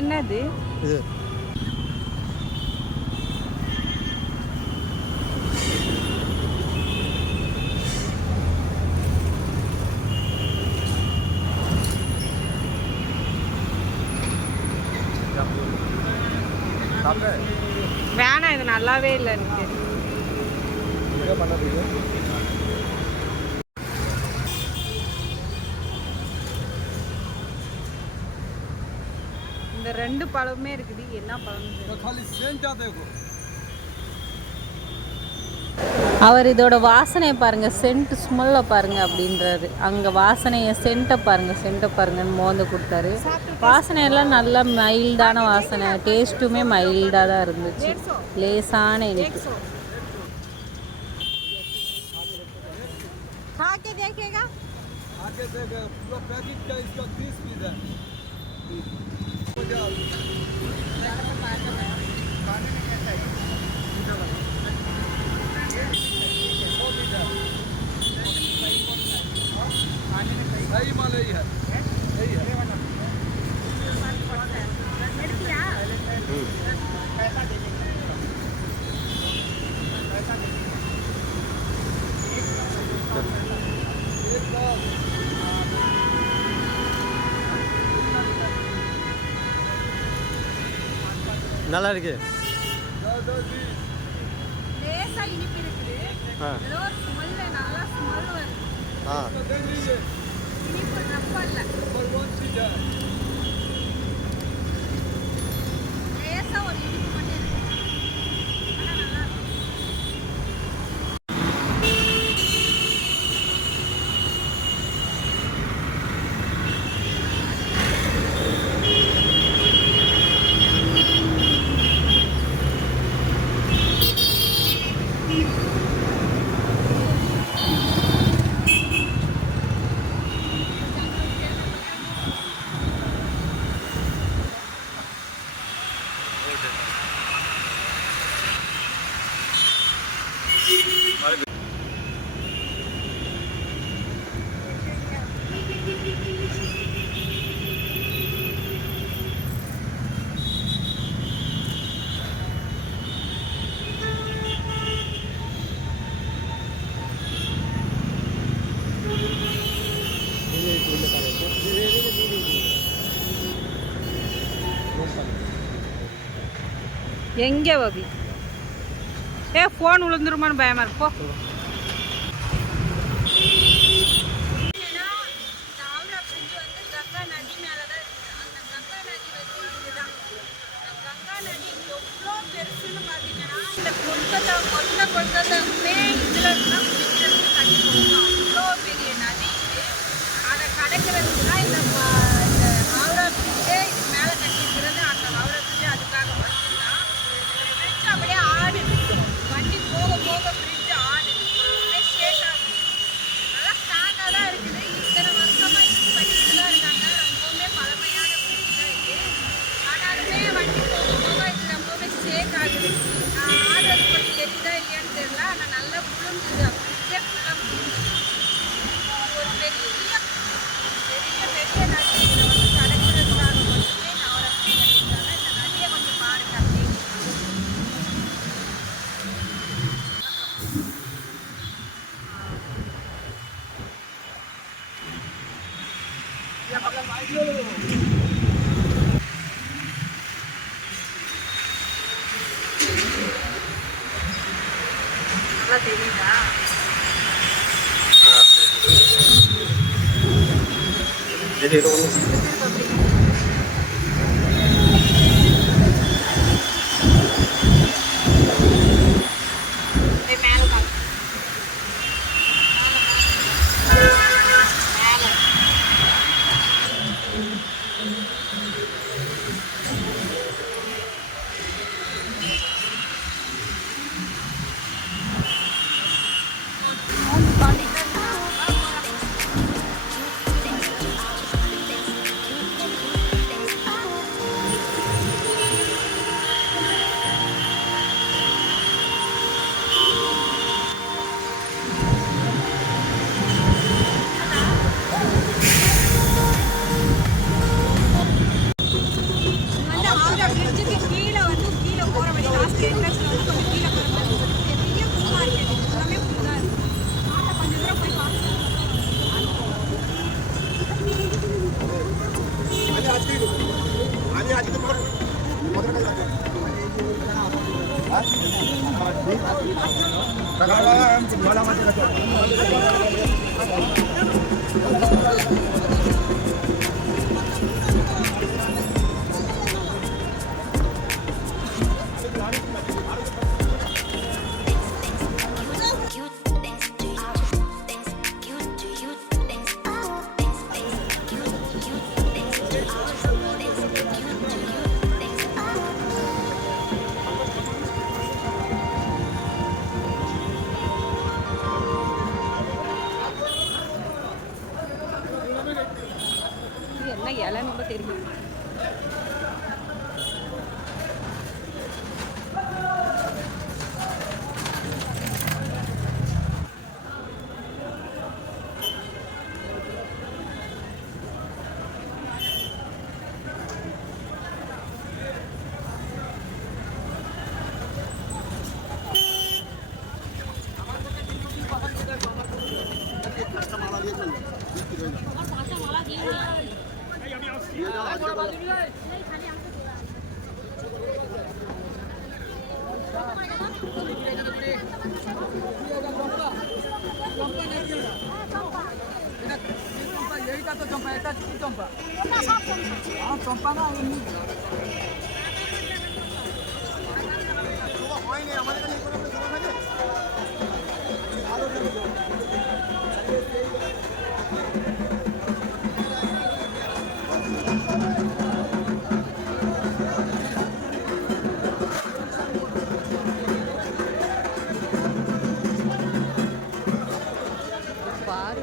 என்னது இது? வேணாம், இது நல்லாவே இல்லை எனக்கு. இந்த ரெண்டு பழமே இருக்குது. என்ன பழம்? அவர் இதோட வாசனையை பாருங்க, சென்ட் ஸ்மெல்ல பாருங்க அப்படின்றாரு. அங்கே வாசனையை சென்ட்டை பாருங்கன்னு மோந்து கொடுத்தாரு. வாசனையெல்லாம் நல்லா மைல்டான வாசனை, டேஸ்ட்டுமே மைல்டாக தான் இருந்துச்சு, லேசான இனிப்பு. सही माल यही है, यही है। पैसा दे देंगे, पैसा दे देंगे। நல்லா இருக்கு. லேசா இனிப்பு இருக்குது. ஏதோ ஒரு ஸ்மெல், நல்லா ஸ்மெல் வருது. இனிப்பு ரொம்ப இல்ல, லேசா ஒரு இனிப்பு மட்டும் இருக்கு. ஆனா நல்லா இருக்கு. எங்கே பாபி? ஃபோன் விழுந்துருமான்னு பயமா இருப்போ. கொல்கத்தாவுமே இதில் இருந்தால் குடிக்கிறதுக்கு தண்ணி போகணும். அவ்வளோ பெரிய நதி இது. அதை கடக்கிறதுக்கு தான் இந்த ஹவுரா பிரிட்ஜே இது மேலே கட்டியிருக்கிறது. அந்த ஹவுரா பிரிட்ஜு அதுக்காக மட்டும்தான். பிரிட்ஜ் அப்படியே ஆடுது, வண்டி போக போக பிரிட்ஜ் ஆடுது, அப்படியே ஷேக் ஆகுது. நல்லா ஸ்ட்ராங்காக தான் இருக்குது. இத்தனை வருஷமாக யூஸ் பண்ணிட்டு தான் இருக்காங்க. ரொம்பவுமே பழமையான பிரிட்ஜ் தான் இது. ஆனாலுமே வண்டி போக போக இது ரொம்பவுமே ஷேக் ஆகுது. ஆடுறது கொஞ்சம் தெரியுதா இல்லையான்னு தெரியல. ஆனால் நல்லா புழுங்குது, அப்படியே ஃபுல்லாக புழுங்குது. ஒரு பெரிய பெரிய நதி. இதை வந்து கடக்கிறதுக்காக மட்டுமே நவராத்திரி பண்ணியிருக்காங்க. இந்த நதியை கொஞ்சம் பாருங்க அப்படியே. நல்லா தெரியுதா? மேலே பாருங்க, மேலே என்ன இலைன்னு கூட தெரியும். பாரு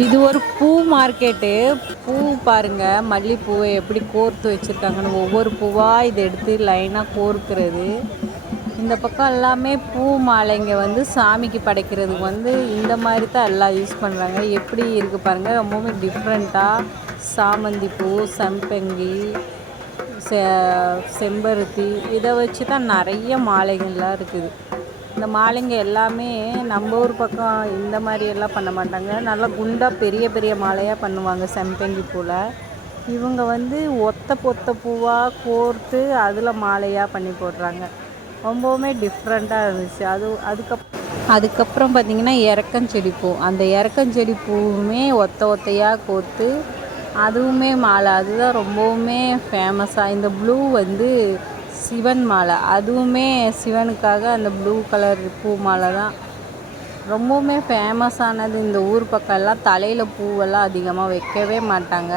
இது ஒரு பூ மார்க்கெட்டு. பூ பாருங்க, மல்லிப்பூவை எப்படி கோர்த்து வச்சுருக்காங்கன்னு. ஒவ்வொரு பூவாக இதை எடுத்து லைனாக கோர்க்கிறது. இந்த பக்கம் எல்லாமே பூ மாலைங்க வந்து சாமிக்கு படைக்கிறதுக்கு வந்து இந்த மாதிரி தான் எல்லாம் யூஸ் பண்ணுறாங்க. எப்படி இருக்குது பாருங்கள், ரொம்பவுமே டிஃப்ரெண்ட்டாக. சாமந்தி பூ, சம்பங்கி, செம்பருத்தி இதை வச்சு தான் நிறைய மாலைகள்லாம் இருக்குது. இந்த மாலைங்க எல்லாமே நம்ம ஊர் பக்கம் இந்த மாதிரி எல்லாம் பண்ண மாட்டாங்க. நல்லா குண்டாக பெரிய பெரிய மாலையாக பண்ணுவாங்க செம்பங்கி பூவில். இவங்க வந்து ஒத்த பூவாக கோர்த்து அதில் மாலையாக பண்ணி போடுறாங்க. ரொம்பவுமே டிஃப்ரெண்ட்டாக இருந்துச்சு. அதுக்கப்புறம் பார்த்திங்கன்னா எரக்கஞ்செடி பூ. அந்த எரக்கஞ்செடி பூவுமே ஒத்தையாக கோர்த்து அதுவுமே மாலை. அதுதான் ரொம்பவுமே ஃபேமஸாக. இந்த ப்ளூ வந்து சிவன் மாலை. அதுவுமே சிவனுக்காக அந்த ப்ளூ கலர் பூ மாலை தான் ரொம்பவுமே ஃபேமஸானது. இந்த ஊர் பக்கம் எல்லாம் தலையில் பூவெல்லாம் அதிகமாக வைக்கவே மாட்டாங்க,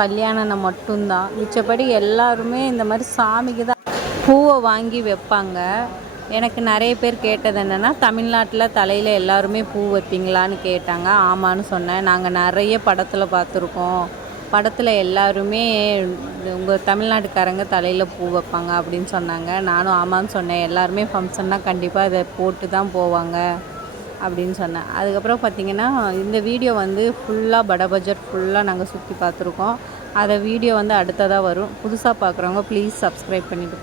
கல்யாணம் மட்டும்தான். மிச்சப்படி எல்லாருமே இந்த மாதிரி சாமிக்கு தான் பூவை வாங்கி வைப்பாங்க. எனக்கு நிறைய பேர் கேட்டது என்னென்னா, தமிழ்நாட்டில் தலையில் எல்லாருமே பூ வைப்பீங்களான்னு கேட்டாங்க. ஆமான்னு சொன்னேன். நாங்கள் நிறைய படத்தில் பார்த்துருக்கோம். படத்தில் எல்லாருமே உங்கள் தமிழ்நாட்டுக்காரங்க தலையில் பூ வைப்பாங்க அப்படின்னு சொன்னாங்க. நானும் ஆமான்னு சொன்னேன். எல்லாருமே ஃபங்க்ஷன்னா கண்டிப்பாக இதை போட்டு தான் போவாங்க அப்படின்னு சொன்னேன். அதுக்கப்புறம் பார்த்திங்கன்னா இந்த வீடியோ வந்து ஃபுல்லாக பட பட்ஜெட் ஃபுல்லாக நாங்கள் சுற்றி பார்த்துருக்கோம். அதை வீடியோ வந்து அடுத்ததாக வரும். புதுசாக பார்க்குறவங்க ப்ளீஸ் சப்ஸ்கிரைப் பண்ணிவிட்டு